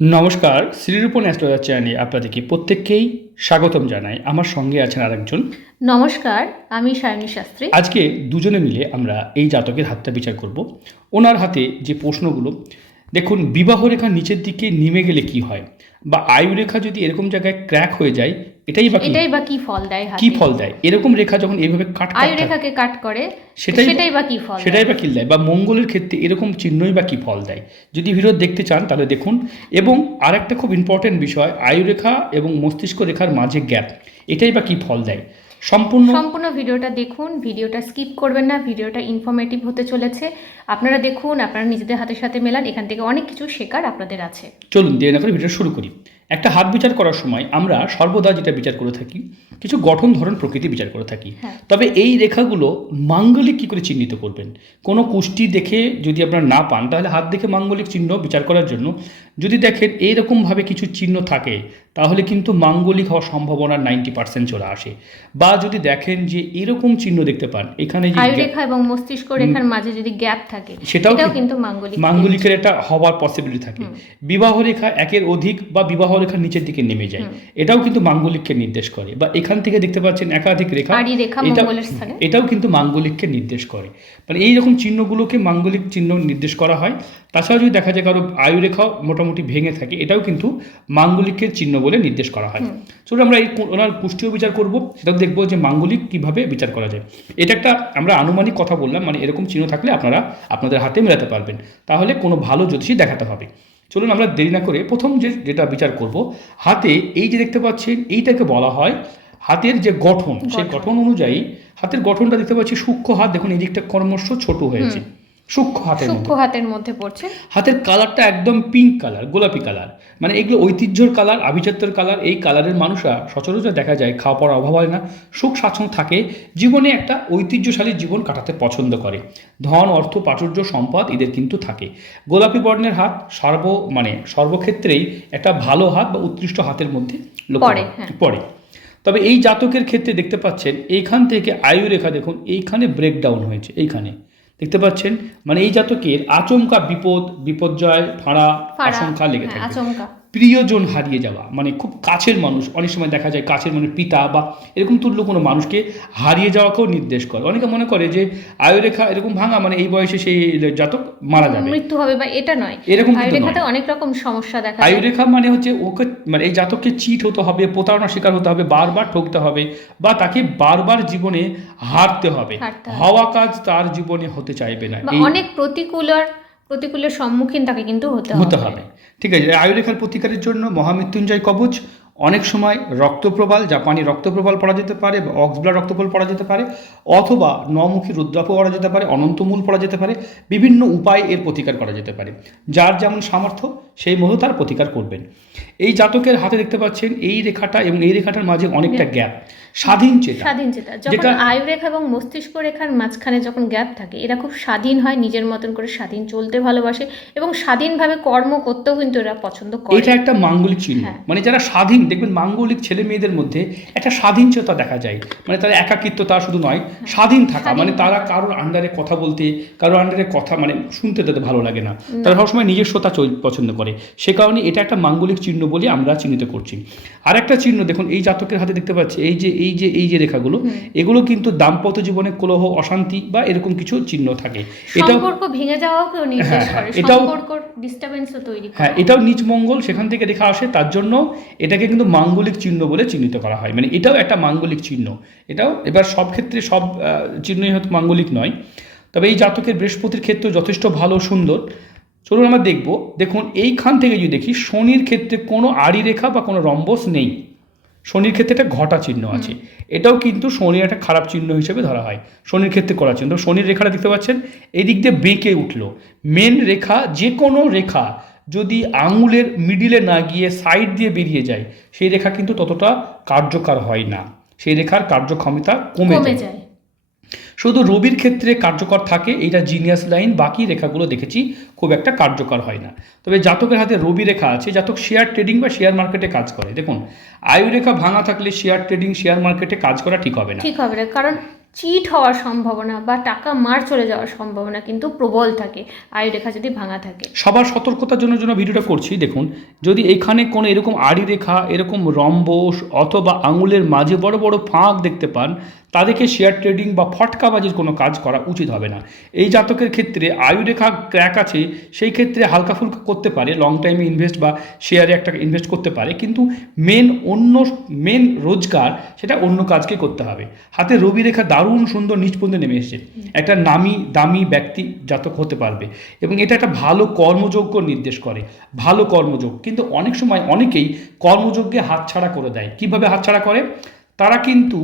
নমস্কার শ্রীরূপন অ্যাস্ট্রোলজার চ্যানেলে আপনাদেরকে প্রত্যেককেই স্বাগতম জানাই। আমার সঙ্গে আছেন আরেকজন। নমস্কার আমি সায়নী শাস্ত্রী। আজকে দুজনে মিলে আমরা এই জাতকের হাতটা বিচার করব। ওনার হাতে যে প্রশ্নগুলো দেখুন বিবাহ রেখা নিচের দিকে নেমে গেলে কি হয়? বা আয়ু রেখা যদি এরকম জায়গায় ক্র্যাক হয়ে যায় এটাই বা এটাই বা কি ফল দেয় কি ফল দেয়? এরকম রেখা যখন এইভাবে কাট আয়ু রেখাকে কাট করে সেটাই- সেটাই বা কি ফল সেটাই বা কি দেয়? বা মঙ্গলের ক্ষেত্রে এরকম চিহ্নই বা কি ফল দেয়? যদি ভিডিও দেখতে চান তাহলে দেখুন। এবং আরেকটা খুব ইম্পর্টেন্ট বিষয় আয়ুরেখা এবং মস্তিষ্ক রেখার মাঝে গ্যাপ এটাই বা কি ফল দেয়? সম্পূর্ণ সম্পূর্ণ ভিডিওটা দেখুন ভিডিওটা স্কিপ করবেন না ভিডিওটা ইনফরমেটিভ হতে চলেছে। আপনারা দেখুন আপনারা নিজেদের হাতের সাথে মেলান এখান থেকে অনেক কিছু শেখার আপনাদের আছে। চলুন দেরি না করে ভিডিও শুরু করি। একটা হাত বিচার করার সময় আমরা সর্বদা যেটা বিচার করে থাকি কিছু গঠন ধরন প্রকৃতি বিচার করে থাকি হ্যাঁ। তবে এই রেখাগুলো মাঙ্গলিক কী করে চিহ্নিত করবেন কোনো কুষ্টি দেখে যদি আপনারা না পান তাহলে হাত দেখে মাঙ্গলিক চিহ্ন বিচার করার জন্য যদি দেখেন এইরকমভাবে কিছু চিহ্ন থাকে তাহলে কিন্তু মাঙ্গলিক হওয়ার সম্ভাবনা নাইনটি পার্সেন্ট চলে আসে। বা যদি দেখেন যে এরকম চিহ্ন দেখতে পান এখানে যে রেখা এবং মস্তিষ্ক রেখার মাঝে যদি গ্যাপ থাকে সেটাও কিন্তু মাঙ্গলিক মাঙ্গলিকের এটা হওয়ার পসিবিলিটি থাকে। বিবাহ রেখা একের অধিক বা বিবাহ রেখার নিচের দিকে নেমে যায়। এটাও কিন্তু মাঙ্গলিককে নির্দেশ করে। বা এখান থেকে দেখতে পাচ্ছেন একাধিক রেখা। রেখা এটা- এটাও কিন্তু মাঙ্গলিককে নির্দেশ করে। মানে এই রকম চিহ্নগুলোকে মাঙ্গলিক চিহ্ন নির্দেশ করা হয়। তাছাড়াও যদি দেখা যায় কারও আয়ু রেখাও মোটামুটি ভেঙে থাকে এটাও কিন্তু মাঙ্গলিকের চিহ্ন বলে নির্দেশ করা হয়। চলুন আমরা এই ওনার কুষ্টিও বিচার করব সেটাও দেখব যে মাঙ্গলিক কীভাবে বিচার করা যায়। এটা একটা আমরা আনুমানিক কথা বললাম মানে এরকম চিহ্ন থাকলে আপনারা আপনাদের হাতে মেলাতে পারবেন। তাহলে কোনো ভালো জ্যোতিষী দেখাতে হবে। চলুন আমরা দেরি না করে প্রথম যে যেটা বিচার করব হাতে এই যে দেখতে পাচ্ছেন এইটাকে বলা হয় হাতের যে গঠন। সেই গঠন। অনুযায়ী হাতের গঠনটা দেখতে পাচ্ছি সূক্ষ্ম হাত দেখুন এই দিকটা ক্রমশ ছোট হয়েছে। সূক্ষ্ম হাতের সূক্ষ্ম হাতের মধ্যে পড়ছে। হাতের কালারটা একদম পিঙ্ক কালার গোলাপি কালার মানে এগুলো ঐতিহ্যর কালার আভিজাত্যের কালার এই কালারের মানুষরা সচরাচর দেখা যায় খাওয়া পড়ার অভাব হয় না সুখ স্বাচ্ছন্দ্য থাকে জীবনে একটা ঐতিহ্যশালী জীবন কাটাতে পছন্দ করে। ধন অর্থ প্রাচুর্য সম্পদ এদের কিন্তু থাকে। গোলাপি বর্ণের হাত সর্ব মানে সর্বক্ষেত্রেই একটা ভালো হাত বা উৎকৃষ্ট হাতের মধ্যে পড়ে, হ্যাঁ। পড়ে। তবে এই জাতকের ক্ষেত্রে দেখতে পাচ্ছেন এইখান থেকে আয়ু রেখা দেখুন এইখানে ব্রেকডাউন হয়েছে এইখানে। দেখতে পাচ্ছেন? মানে এই জাতকের আচমকা বিপদ বিপর্যয় ফাঁড়া আশঙ্কা লেগে থাকে আচমকা। প্রিয়জন হারিয়ে যাওয়া মানে খুব কাছের মানুষ অনেক সময় দেখা যায় কাছের মানে পিতা বা এরকম তুল্য কোনো মানুষকে হারিয়ে যাওয়াকেও নির্দেশ করে। অনেকে মনে করে যে আয়ুরেখা এরকম ভাঙা মানে এই বয়সে সেই জাতক মারা যাবে। মৃত্যু হবে বা এটা নয়। এরকম অনেক রকম সমস্যা দেখা আয়ুরেখা মানে হচ্ছে ওকে মানে এই জাতককে চিট হতে হবে প্রতারণার শিকার হতে হবে বারবার ঠকতে হবে বা তাকে বারবার জীবনে হারতে হবে। হওয়া কাজ তার জীবনে হতে চাইবে না। অনেক প্রতিকূলের প্রতিকূলের সম্মুখীন তাকে কিন্তু হতে হবে। ঠিক আছে আয়ুরেখার প্রতিকারের জন্য মহামৃত্যুঞ্জয় কবচ অনেক সময় রক্তপ্রবাল জাপানি রক্তপ্রবাল পড়া যেতে পারে বা অক্সব্লার রক্তপ্রবাল পড়া যেতে পারে অথবা নমুখী রুদ্রাপ পড়া যেতে পারে অনন্তমূল পড়া যেতে পারে বিভিন্ন উপায় এর প্রতিকার করা যেতে পারে। যার যেমন সামর্থ্য সেই মতো তার প্রতিকার করবেন। এই জাতকের হাতে দেখতে পাচ্ছেন এই রেখাটা এবং এই রেখাটার মাঝে অনেকটা গ্যাপ। স্বাধীন চেতা। স্বাধীন চেতা। যখন আয়ু রেখা এবং মস্তিষ্ক রেখার মাঝখানে যখন গ্যাপ থাকে এরা খুব স্বাধীন হয় নিজের মতন করে স্বাধীন চলতে ভালোবাসে এবং স্বাধীনভাবে কর্ম করতেও কিন্তু এরা পছন্দ করে। এটা একটা মাঙ্গলিক চিহ্ন। হ্যাঁ। মানে যারা স্বাধীন দেখবেন মাঙ্গলিক ছেলে মেয়েদের মধ্যে একটা স্বাধীনচেতা দেখা যায়। মানে তারা একাকিত্ব তা শুধু নয় স্বাধীন থাকা। মানে তারা কারোর আন্ডারে কথা বলতে কারোর আন্ডারে কথা মানে শুনতে তাদের ভালো লাগে না। তারা সবসময় নিজস্বতা চল- পছন্দ করে। সে কারণে এটা একটা মাঙ্গলিক চিহ্ন বলে আমরা চিহ্নিত করছি। আর একটা চিহ্ন দেখুন এই জাতকের হাতে দেখতে পাচ্ছি এই যে এই যে এই যে রেখাগুলো এগুলো কিন্তু দাম্পত্য জীবনে কলহ অশান্তি বা এরকম কিছু চিহ্ন থাকে। এটাও ভেঙে নির্দেশ হ্যাঁ, করে। হ্যাঁ, এটাও- সম্পর্ক ডিস্টারবেন্সও তৈরি হ্যাঁ এটাও নিচ মঙ্গল সেখান থেকে রেখা আসে তার জন্য এটাকে কিন্তু মাঙ্গলিক চিহ্ন বলে চিহ্নিত করা হয়। মানে এটাও একটা মাঙ্গলিক চিহ্ন। এটাও এবার সব ক্ষেত্রে সব চিহ্নই হয়তো মাঙ্গলিক নয়। তবে এই জাতকের বৃহস্পতির ক্ষেত্রে যথেষ্ট ভালো সুন্দর। চলুন আমরা দেখব। দেখুন এইখান থেকে যদি দেখি শনির ক্ষেত্রে কোনো আড়ি রেখা বা কোনো রম্বস নেই। শনির ক্ষেত্রে একটা ঘটা চিহ্ন আছে। এটাও কিন্তু শনির একটা খারাপ চিহ্ন হিসেবে ধরা হয়। শনির ক্ষেত্রে করা চিহ্ন। শনির রেখাটা দেখতে পাচ্ছেন? এদিক দিয়ে বেঁকে উঠল। মেন রেখা যে কোনো রেখা যদি আঙুলের মিডিলে না গিয়ে সাইড দিয়ে বেরিয়ে যায় সেই রেখা কিন্তু ততটা কার্যকর হয় না। সেই রেখার কার্যক্ষমতা কমে যায়। শুধু রবির ক্ষেত্রে কার্যকর থাকে এটা জিনিয়াস লাইন বাকি রেখাগুলো দেখেছি, খুব একটা কার্যকর হয় না। তবে জাতকের হাতে রবি রেখা আছে, জাতক শেয়ার ট্রেডিং বা শেয়ার মার্কেটে কাজ করে। দেখুন, আয়ু রেখা ভাঙা থাকলে শেয়ার ট্রেডিং শেয়ার মার্কেটে কাজ করা ঠিক হবে না। ঠিক হবে কারণ চিট হওয়ার সম্ভাবনা বা টাকা মার চলে যাওয়ার সম্ভাবনা কিন্তু প্রবল থাকে আয় রেখা যদি ভাঙা থাকে। সবার সতর্কতার জন্য জন্য ভিডিওটা করছি, দেখুন, যদি এখানে কোনো এরকম আড়ি রেখা, এরকম রম্বস অথবা আঙুলের মাঝে বড় বড় ফাঁক দেখতে পান, তাদেরকে শেয়ার ট্রেডিং বা ফটকাবাজির কোনো কাজ করা উচিত হবে না। এই জাতকের ক্ষেত্রে আয়ুরেখা ক্র্যাক আছে, সেই ক্ষেত্রে হালকা ফুলকা করতে পারে লং টাইমে ইনভেস্ট বা শেয়ারে একটা ইনভেস্ট করতে পারে, কিন্তু মেন অন্য মেন রোজগার সেটা অন্য কাজকে করতে হবে। হাতে রবি রেখা দারুণ সুন্দর নিচ পর্যন্ত নেমে এসেছে। একটা নামি দামি ব্যক্তি জাতক হতে পারবে এবং এটা একটা ভালো কর্মযোগ্য নির্দেশ করে ভালো কর্মযোগ। কিন্তু অনেক সময় অনেকেই কর্মযোগ্যে হাতছাড়া করে দেয়। কীভাবে হাতছাড়া করে? তারা কিন্তু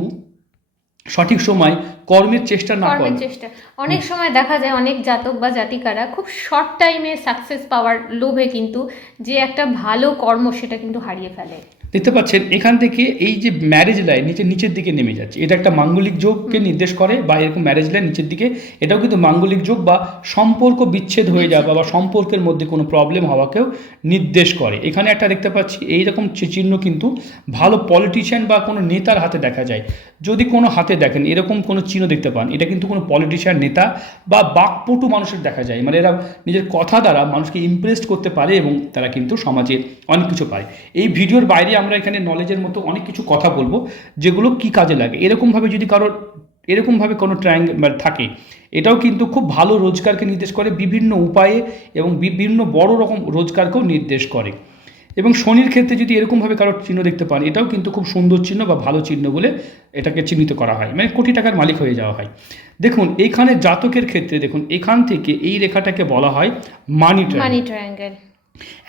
সঠিক সময় কর্মের চেষ্টা না করে। চেষ্টা। অনেক সময় দেখা যায় অনেক জাতক বা জাতিকারা খুব শর্ট টাইমে সাকসেস পাওয়ার লোভে কিন্তু যে একটা ভালো কর্ম সেটা কিন্তু হারিয়ে ফেলে। দেখতে পাচ্ছেন এখান থেকে এই যে ম্যারেজ লাইন নিচে নিচের দিকে নেমে যাচ্ছে। এটা একটা মাঙ্গলিক যোগকে নির্দেশ করে বা এরকম ম্যারেজ লাইন নিচের দিকে এটাও কিন্তু মাঙ্গলিক যোগ বা সম্পর্ক বিচ্ছেদ হয়ে যাওয়া বা সম্পর্কের মধ্যে কোনো প্রবলেম হওয়াকেও নির্দেশ করে। এখানে একটা দেখতে পাচ্ছি এই রকম চিহ্ন কিন্তু ভালো পলিটিশিয়ান বা কোনো নেতার হাতে দেখা যায়। যদি কোনো হাতে দেখেন এরকম কোনো চিহ্ন দেখতে পান এটা কিন্তু কোনো পলিটিশিয়ান নেতা বা বাকপটু মানুষের দেখা যায়। মানে এরা নিজের কথা দ্বারা মানুষকে ইমপ্রেস করতে পারে এবং তারা কিন্তু সমাজে অনেক কিছু পায়। এই ভিডিওর বাইরে আমরা এখানে নলেজের মতো অনেক কিছু কথা বলব, যেগুলো কি কাজে লাগে। এরকমভাবে যদি কারোর এরকমভাবে কোনো ট্রায়াঙ্গ থাকে, এটাও কিন্তু খুব ভালো রোজগারকে নির্দেশ করে, বিভিন্ন উপায়ে এবং বিভিন্ন বড় রকম রোজগারকেও নির্দেশ করে। এবং শনির ক্ষেত্রে যদি এরকমভাবে কারোর চিহ্ন দেখতে পান, এটাও কিন্তু খুব সুন্দর চিহ্ন বা ভালো চিহ্ন বলে এটাকে চিহ্নিত করা হয়। মানে কোটি টাকার মালিক হয়ে যাওয়া হয়। দেখুন, এইখানে জাতকের ক্ষেত্রে দেখুন, এখান থেকে এই রেখাটাকে বলা হয় মানি মানি ট্রায়াঙ্গেল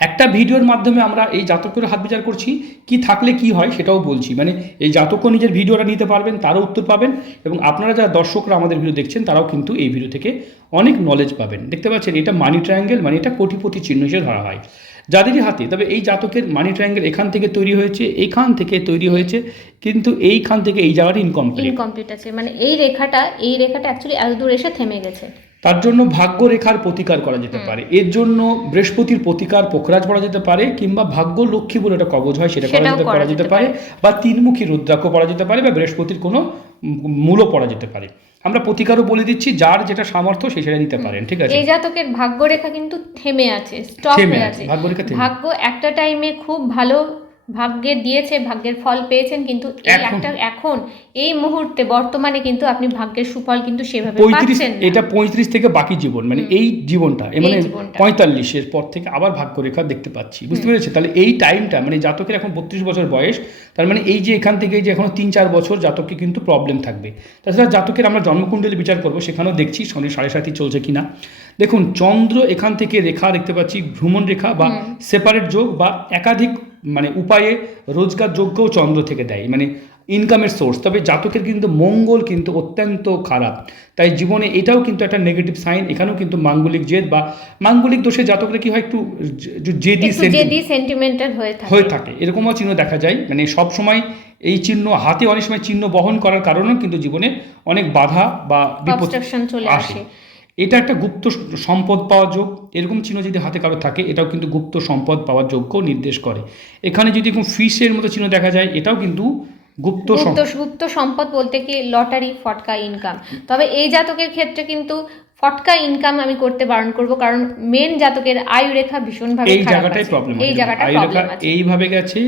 একটা ভিডিওর মাধ্যমে আমরা এই জাতকের হাত বিচার করছি, কি থাকলে কি হয় সেটাও বলছি। মানে এই জাতকও নিজের ভিডিওটা নিতে পারবেন, তারও উত্তর পাবেন এবং আপনারা যারা দর্শকরা আমাদের ভিডিও দেখছেন, তারাও কিন্তু এই ভিডিও থেকে অনেক নলেজ পাবেন। দেখতে পাচ্ছেন, এটা মানি ট্রায়াঙ্গেল মানে এটা কোটিপতি চিহ্ন হিসেবে ধরা হয়। যাদেরই হাতে, তবে এই জাতকের মানি ট্রায়াঙ্গেল এখান থেকে তৈরি হয়েছে, এখান থেকে তৈরি হয়েছে, কিন্তু এইখান থেকে এই জায়গাটা ইনকমপ্লিট ইনকমপ্লিট আছে। মানে এই রেখাটা এই রেখাটা অ্যাকচুয়ালি এত দূর এসে থেমে গেছে। তার জন্য ভাগ্য রেখার প্রতিকার করা যেতে পারে। এর জন্য বৃহস্পতির প্রতিকার পোখরাজ পড়া যেতে পারে কিংবা ভাগ্য লক্ষ্মী বলে একটা কবজ হয় সেটা করা যেতে করা করা পারে। বা তিনমুখী রুদ্রাক্ষ পড়া যেতে পারে বা বৃহস্পতির কোনো মূলও পড়া যেতে পারে। আমরা প্রতিকারও বলে দিচ্ছি যার যেটা সামর্থ্য সে সেটা নিতে পারেন ঠিক আছে? এই জাতকের ভাগ্য রেখা কিন্তু থেমে আছে স্টপ থেমে হয়ে আছে, আছে। ভাগ্যরেখা ভাগ্য একটা টাইমে খুব ভালো ভাগ্যের দিয়েছে ভাগ্যের ফল পেয়েছেন কিন্তু এই একটা এখন এই মুহূর্তে বর্তমানে কিন্তু আপনি ভাগ্যের সুফল কিন্তু সেভাবে পাচ্ছেন না। এটা পঁয়ত্রিশ থেকে বাকি জীবন মানে এই জীবনটা মানে। পঁয়তাল্লিশের পর থেকে আবার ভাগ্যরেখা দেখতে পাচ্ছি বুঝতে পেরেছি তাহলে এই টাইমটা মানে জাতকের এখন বত্রিশ বছর বয়স তার মানে এই যে এখান থেকে যে এখনও তিন চার বছর জাতকে কিন্তু প্রবলেম থাকবে। তাছাড়া জাতকের আমরা জন্মকুণ্ডলী বিচার করব সেখানেও দেখছি শনি সাড়ে সাথী চলছে কিনা। দেখুন চন্দ্র এখান থেকে রেখা দেখতে পাচ্ছি ভ্রমণ রেখা বা সেপারেট যোগ বা একাধিক মানে উপায়ে রোজগার যোগ্যও চন্দ্র থেকে দেয় মানে ইনকামের সোর্স তবে জাতকের কিন্তু মঙ্গল কিন্তু অত্যন্ত খারাপ। তাই জীবনে এটাও কিন্তু একটা নেগেটিভ সাইন এখানেও কিন্তু মাঙ্গলিক জেদ বা মাঙ্গলিক দোষে জাতকরা কি হয়? একটু জেদি সেন্টিমেন্টাল হয়ে থাকে। এরকমও চিহ্ন দেখা যায়। মানে সব সময় এই চিহ্ন হাতে অনেক সময় চিহ্ন বহন করার কারণেও কিন্তু জীবনে অনেক বাধা বা বিপদ আসে। এটা একটা গুপ্ত সম্পদ পাওয়ার যোগ। এরকম চিহ্ন যদি হাতে কারও থাকে এটাও কিন্তু গুপ্ত সম্পদ পাওয়ার যোগ্য নির্দেশ করে। এখানে যদি কোনো ফিশের মতো চিহ্ন দেখা যায় এটাও কিন্তু গুপ্ত গুপ্ত সম্পদ বলতে কি লটারি ফটকা ইনকাম। তবে এই জাতকের ক্ষেত্রে কিন্তু ফটকা ইনকাম আমি করতে বারণ করব কারণ মেন জাতকের আয়ু রেখা ভীষণভাবে এই জায়গাটাই প্রবলেম এই জায়গাটা প্রবলেম আছে। এইভাবে গেছে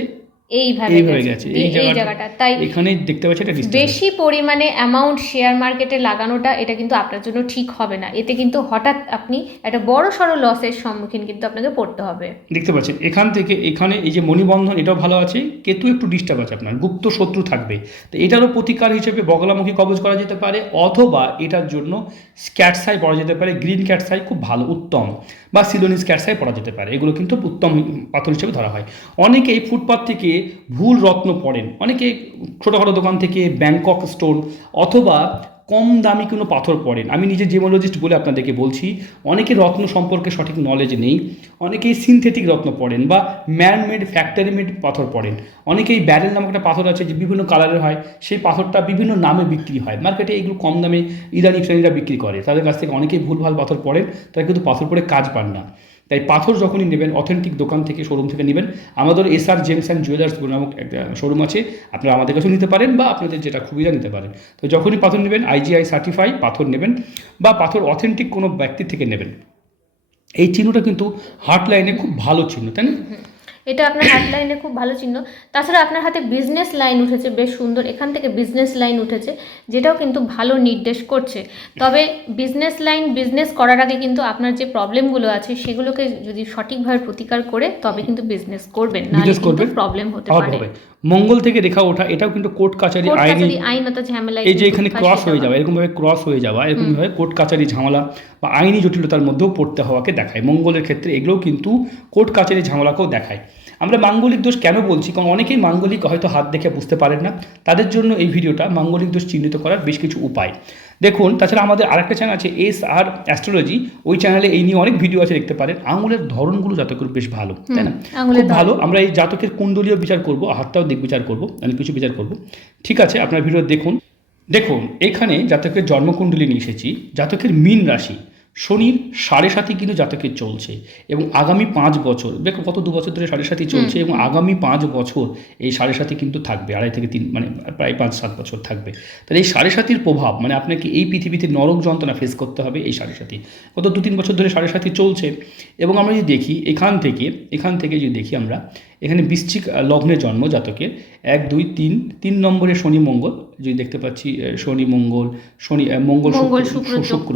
এইভাবে গেছে। এই জায়গাটা- তাই এখানে দেখতে পাচ্ছি এটা বেশি পরিমাণে অ্যামাউন্ট শেয়ার মার্কেটে লাগানোটা এটা কিন্তু আপনার জন্য ঠিক হবে না। এতে কিন্তু হঠাৎ আপনি একটা বড় সড়ো লসের সম্মুখীন কিন্তু আপনাকে পড়তে হবে। দেখতে পাচ্ছেন এখান থেকে এখানে এই যে মণিবন্ধন এটাও ভালো আছে। কেতু একটু ডিস্টার্ব আছে আপনার গুপ্ত শত্রু থাকবে। তো এটারও প্রতিকার হিসেবে বগলামুখী কবজ করা যেতে পারে অথবা এটার জন্য স্ক্যাটসাই পড়া যেতে পারে গ্রিন ক্যাটসাই খুব ভালো উত্তম। বা সিলোনিস ক্যাটসাই পড়া যেতে পারে এগুলো কিন্তু উত্তম পাথর হিসেবে ধরা হয়। অনেকেই ফুটপাথ থেকে ভুল রত্ন পড়েন। অনেকে ছোটোখাটো দোকান থেকে ব্যাংকক স্টোন অথবা কম দামি কোনো পাথর পড়েন। আমি নিজে জিমোলজিস্ট বলে আপনাদেরকে বলছি, অনেকে রত্ন সম্পর্কে সঠিক নলেজ নেই, অনেকেই সিনথেটিক রত্ন পড়েন বা ম্যানমেড ফ্যাক্টরি মেড পাথর পড়েন। অনেকেই ব্যারেল নামক একটা পাথর আছে যে বিভিন্ন কালারের হয়, সেই পাথরটা বিভিন্ন নামে বিক্রি হয়। মার্কেটে এগুলো কম দামে ইরানি ফ্রেনিরা বিক্রি করে। তাদের কাছ থেকে অনেকেই ভুলভাল পাথর পড়েন, তারা কিন্তু পাথর পরে কাজ পান না। তাই পাথর যখনই নেবেন অথেন্টিক দোকান থেকে শোরুম থেকে নেবেন, আমাদের S R gems and jewellers নামক একটা শোরুম আছে। আপনারা আমাদের কাছেও নিতে পারেন বা আপনাদের যেটা সুবিধা নিতে পারেন। তো যখনই পাথর নেবেন আইজিআই সার্টিফাই পাথর নেবেন বা পাথর অথেন্টিক কোনো ব্যক্তি থেকে নেবেন। এই চিহ্নটা কিন্তু হার্ট লাইনে খুব ভালো চিহ্ন, তাই না? এটা আপনার হাত লাইনে খুব ভালো চিহ্ন। তাছাড়া আপনার হাতে বিজনেস লাইন উঠেছে বেশ সুন্দর। এখান থেকে বিজনেস লাইন উঠেছে যেটাও কিন্তু ভালো নির্দেশ করছে। তবে বিজনেস লাইন বিজনেস করার আগে কিন্তু আপনার যে প্রবলেমগুলো আছে সেগুলোকে যদি সঠিকভাবে প্রতিকার করে তবে কিন্তু বিজনেস করবেন। না প্রবলেম হতে পারে। মঙ্গল থেকে রেখা ওঠা এটাও কিন্তু কোর্ট কাচারি আইনি কাছারি ঝামেলায় এই যে এখানে ক্রস হয়ে যাওয়া এরকমভাবে ক্রস হয়ে যাওয়া এরকমভাবে কোর্ট কাচারি ঝামেলা বা আইনি জটিলতার মধ্যেও পড়তে হওয়াকে দেখায় মঙ্গলের ক্ষেত্রে এগুলোও কিন্তু কোর্ট কাচারি ঝামেলাকেও দেখায়। আমরা মাঙ্গলিক দোষ কেন বলছি? কারণ অনেকেই মাঙ্গলিক হয়তো হাত দেখে বুঝতে পারেন না। তাদের জন্য এই ভিডিওটা মাঙ্গলিক দোষ চিহ্নিত করার বেশ কিছু উপায়। দেখুন তাছাড়া আমাদের আরেকটা চ্যানেল আছে এস আর অ্যাস্ট্রোলজি ওই চ্যানেলে এই নিয়ে অনেক ভিডিও আছে দেখতে পারেন। আঙুলের ধরনগুলো জাতকের বেশ ভালো তাই না? খুব ভালো। আমরা এই জাতকের কুণ্ডলীয় বিচার করব হাতটাও দিক বিচার করব অনেক কিছু বিচার করব। ঠিক আছে আপনার ভিডিও দেখুন। দেখুন এখানে জাতকের জন্মকুণ্ডলী নিয়ে এসেছি। জাতকের মীন রাশি। শনির সাড়ে সাথে কিন্তু জাতকের চলছে এবং আগামী পাঁচ বছর দেখো কত দু বছর ধরে সাড়ে সাথে চলছে এবং আগামী পাঁচ বছর এই সাড়ে সাথে কিন্তু থাকবে আড়াই থেকে তিন মানে প্রায় পাঁচ সাত বছর থাকবে। তাহলে এই সাড়ে সাতির প্রভাব মানে আপনাকে এই পৃথিবীতে নরক যন্ত্রণা ফেস করতে হবে এই সাড়ে সাথী গত দু তিন বছর ধরে সাড়ে সাথী চলছে এবং আমরা যদি দেখি এখান থেকে এখান থেকে যদি দেখি আমরা এখানে বৃশ্চিক লগ্নে জন্ম জাতকের। এক দুই তিন তিন নম্বরে শনি মঙ্গল। যদি দেখতে পাচ্ছি শনি মঙ্গল শনি মঙ্গল শুক্র।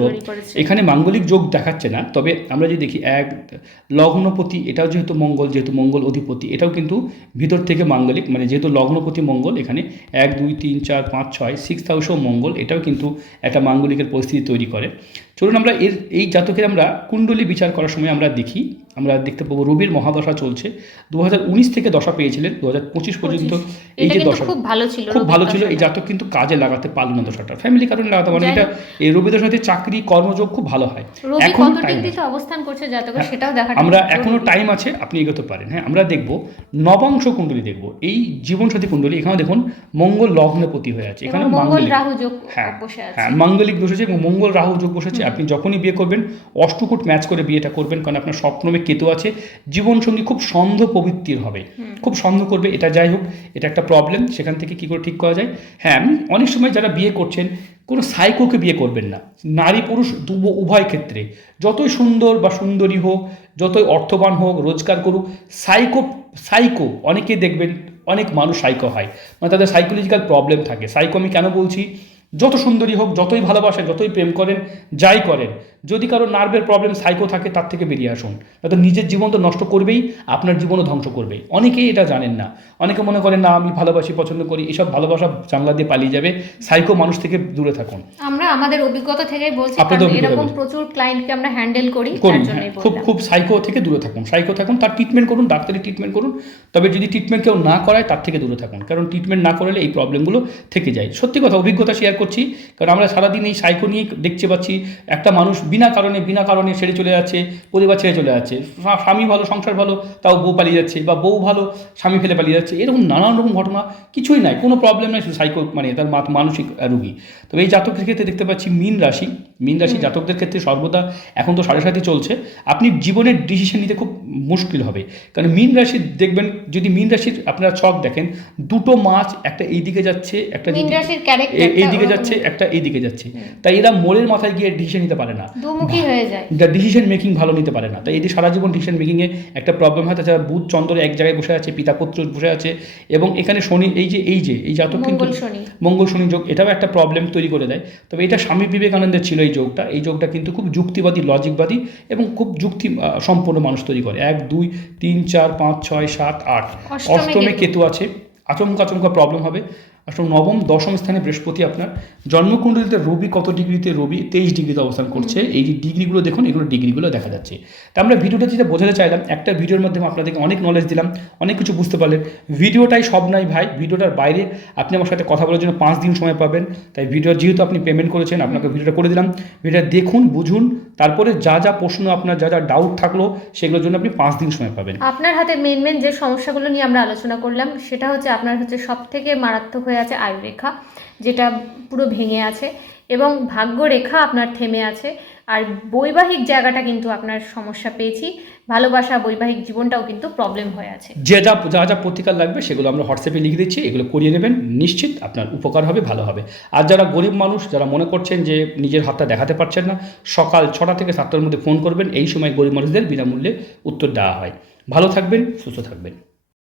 এখানে মাঙ্গলিক যোগ দেখাচ্ছে না তবে আমরা যদি দেখি এক লগ্নপতি এটাও যেহেতু মঙ্গল যেহেতু মঙ্গল অধিপতি এটাও কিন্তু ভিতর থেকে মাঙ্গলিক মানে যেহেতু লগ্নপতি মঙ্গল এখানে এক দুই তিন চার পাঁচ ছয় সিক্স হাউসও মঙ্গল এটাও কিন্তু একটা মাঙ্গলিকের পরিস্থিতি তৈরি করে। চলুন আমরা এর এই জাতকের আমরা কুণ্ডলী বিচার করার সময় আমরা দেখি। আমরা দেখতে পাবো রবির মহাদশা চলছে। দু হাজার উনিশ থেকে দশা পেয়েছিলেন। দু হাজার পঁচিশ। পর্যন্ত এই যে দশা খুব ভালো ছিল খুব ভালো ছিল। এই জাতক কিন্তু কাজে লাগাতে পারল না দশাটা। ফ্যামিলি কারণে লাগাতে পারে এটা এই রবি দশাতে চাকরি কর্মযোগ খুব ভালো হয়। এখন অবস্থান করছে জাতকের হ্যাঁ, সেটাও দেখা আমরা এখনও টাইম আছে আপনি এগোতে পারেন। হ্যাঁ আমরা দেখব। নবাংশ কুণ্ডলী দেখব। এই জীবনসাথী কুণ্ডলী এখানে দেখুন মঙ্গল লগ্নপতি হয়ে আছে। এখানে মঙ্গল রাহু যোগ হ্যাঁ হ্যাঁ মাঙ্গলিক বসেছে এবং মঙ্গল রাহু যোগ বসেছে। আপনি যখনই বিয়ে করবেন অষ্টকুট ম্যাচ করে বিয়েটা করবেন কারণ আপনার স্বপ্নমে কেতু আছে জীবনসঙ্গী খুব সন্ধ প্রবৃত্তির হবে। খুব সন্ধ করবে এটা যাই হোক এটা একটা প্রবলেম সেখান থেকে কি করে ঠিক করা যায়? হ্যাঁ আমি অনেক সময় যারা বিয়ে করছেন কোনো সাইকোকে বিয়ে করবেন না। নারী পুরুষ দু- উভয় ক্ষেত্রে। যতই সুন্দর বা সুন্দরী হোক যতই অর্থবান হোক রোজগার করুক সাইকো সাইকো অনেকে দেখবেন অনেক মানুষ সাইকো হয়। মানে তাদের সাইকোলজিক্যাল প্রবলেম থাকে। সাইকো আমি কেন বলছি? যত সুন্দরী হোক যতই ভালোবাসে যতই প্রেম করেন যাই করেন। যদি কারও নার্ভের প্রবলেম সাইকো থাকে তার থেকে বেরিয়ে আসুন। তো নিজের জীবন তো নষ্ট করবেই আপনার জীবনও ধ্বংস করবে। অনেকেই এটা জানেন না। অনেকে মনে করেন না আমি ভালোবাসি পছন্দ করি। এসব ভালোবাসা জানলা দিয়ে পালিয়ে যাবে। সাইকো মানুষ থেকে দূরে থাকুন। আমরা আমাদের অভিজ্ঞতা থেকে বলছি এরকম প্রচুর ক্লায়েন্টকে আমরা হ্যান্ডেল করি হ্যাঁ, খুব খুব সাইকো থেকে দূরে থাকুন। সাইকো থাকুন তার ট্রিটমেন্ট করুন ডাক্তারি ট্রিটমেন্ট করুন। তবে যদি ট্রিটমেন্ট কেউ না করায় তার থেকে দূরে থাকুন। কারণ ট্রিটমেন্ট না করলে এই প্রবলেমগুলো থেকে যায়। সত্যি কথা অভিজ্ঞতা শেয়ার করছি কারণ আমরা সারাদিন এই সাইকো নিয়ে দেখতে পাচ্ছি একটা মানুষ বিনা কারণে বিনা কারণে ছেড়ে চলে যাচ্ছে পরিবার ছেড়ে চলে যাচ্ছে। স্বামী ভালো সংসার ভালো তাও বউ পালিয়ে যাচ্ছে বা বউ ভালো স্বামী ফেলে পালিয়ে যাচ্ছে এরকম নানান রকম ঘটনা কিছুই নাই কোনো প্রবলেম নাই সাইকো মানে তার মানসিক রুগী। তবে এই জাতকের ক্ষেত্রে দেখতে পাচ্ছি মীন রাশি মীন রাশি জাতকদের ক্ষেত্রে সর্বদা এখন তো সাড়ে সাথে চলছে আপনি জীবনের ডিসিশন নিতে খুব মুশকিল হবে। কারণ মীন রাশি দেখবেন যদি মীন রাশির আপনারা ছক দেখেন দুটো মাছ একটা এই দিকে যাচ্ছে একটা এইদিকে যাচ্ছে একটা এইদিকে যাচ্ছে। তাই এরা মোড়ের মাথায় গিয়ে ডিসিশন নিতে পারে না। দুমুখী হয়ে যায়। ডিসিশন মেকিং ভালো নিতে পারে না। তাই এদের সারা জীবন ডিসিশন মেকিংয়ে একটা প্রবলেম হয়। তাছাড়া বুধ চন্দ্র এক জায়গায় বসে আছে পিতা পুত্র বসে আছে এবং এখানে শনি এই যে এই যে এই জাতক কিন্তু মঙ্গল শনি। যোগ এটাও একটা প্রবলেম তৈরি করে দেয়। তবে এটা স্বামী বিবেকানন্দের ছিল এই যোগটা। এই যোগটা কিন্তু খুব যুক্তিবাদী লজিকবাদী এবং খুব যুক্তি সম্পন্ন মানুষ তৈরি করে। এক দুই তিন চার পাঁচ ছয় সাত আট। অষ্টমে। কেতু। আছে। আচমকা আচমকা প্রবলেম হবে। আসলে নবম দশম স্থানে বৃহস্পতি আপনার। জন্মকুণ্ডলিতে রবি কত ডিগ্রিতে? রবি তেইশ ডিগ্রিতে অবস্থান করছে। এই যে ডিগ্রিগুলো দেখুন এগুলো ডিগ্রিগুলো দেখা যাচ্ছে। তা আমরা ভিডিওটা যেটা বোঝাতে চাইলাম একটা ভিডিওর মাধ্যমে আপনাদেরকে অনেক নলেজ দিলাম অনেক কিছু বুঝতে পারলেন। ভিডিওটাই সব নাই ভাই ভিডিওটার বাইরে আপনি আমার সাথে কথা বলার জন্য পাঁচ দিন সময় পাবেন। তাই ভিডিও যেহেতু আপনি পেমেন্ট করেছেন আপনাকে ভিডিওটা করে দিলাম। ভিডিওটা দেখুন বুঝুন তারপরে যা যা প্রশ্ন আপনার যা যা ডাউট থাকল সেগুলোর জন্য আপনি পাঁচ দিন সময় পাবেন। আপনার হাতে মেন মেন যে সমস্যাগুলো নিয়ে আমরা আলোচনা করলাম সেটা হচ্ছে আপনার হচ্ছে সব থেকে মারাত্মক আছে আয়ুরেখা, যেটা পুরো ভেঙে আছে এবং ভাগ্যরেখা আপনার থেমে আছে। আর বৈবাহিক জায়গাটা কিন্তু আপনার সমস্যা পেয়েছি, ভালোবাসা, বৈবাহিক জীবনটাও কিন্তু প্রবলেম হয়ে আছে। যে যা যা যা প্রতিকার লাগবে সেগুলো আমরা হোয়াটসঅ্যাপে লিখে দিচ্ছি, এগুলো করিয়ে নেবেন, নিশ্চিত আপনার উপকার হবে, ভালো হবে। আর যারা গরিব মানুষ, যারা মনে করছেন যে নিজের হাতটা দেখাতে পারছেন না, সকাল ছটা থেকে সাতটার মধ্যে ফোন করবেন, এই সময় গরিব মানুষদের বিনামূল্যে উত্তর দেওয়া হয়। ভালো থাকবেন, সুস্থ থাকবেন।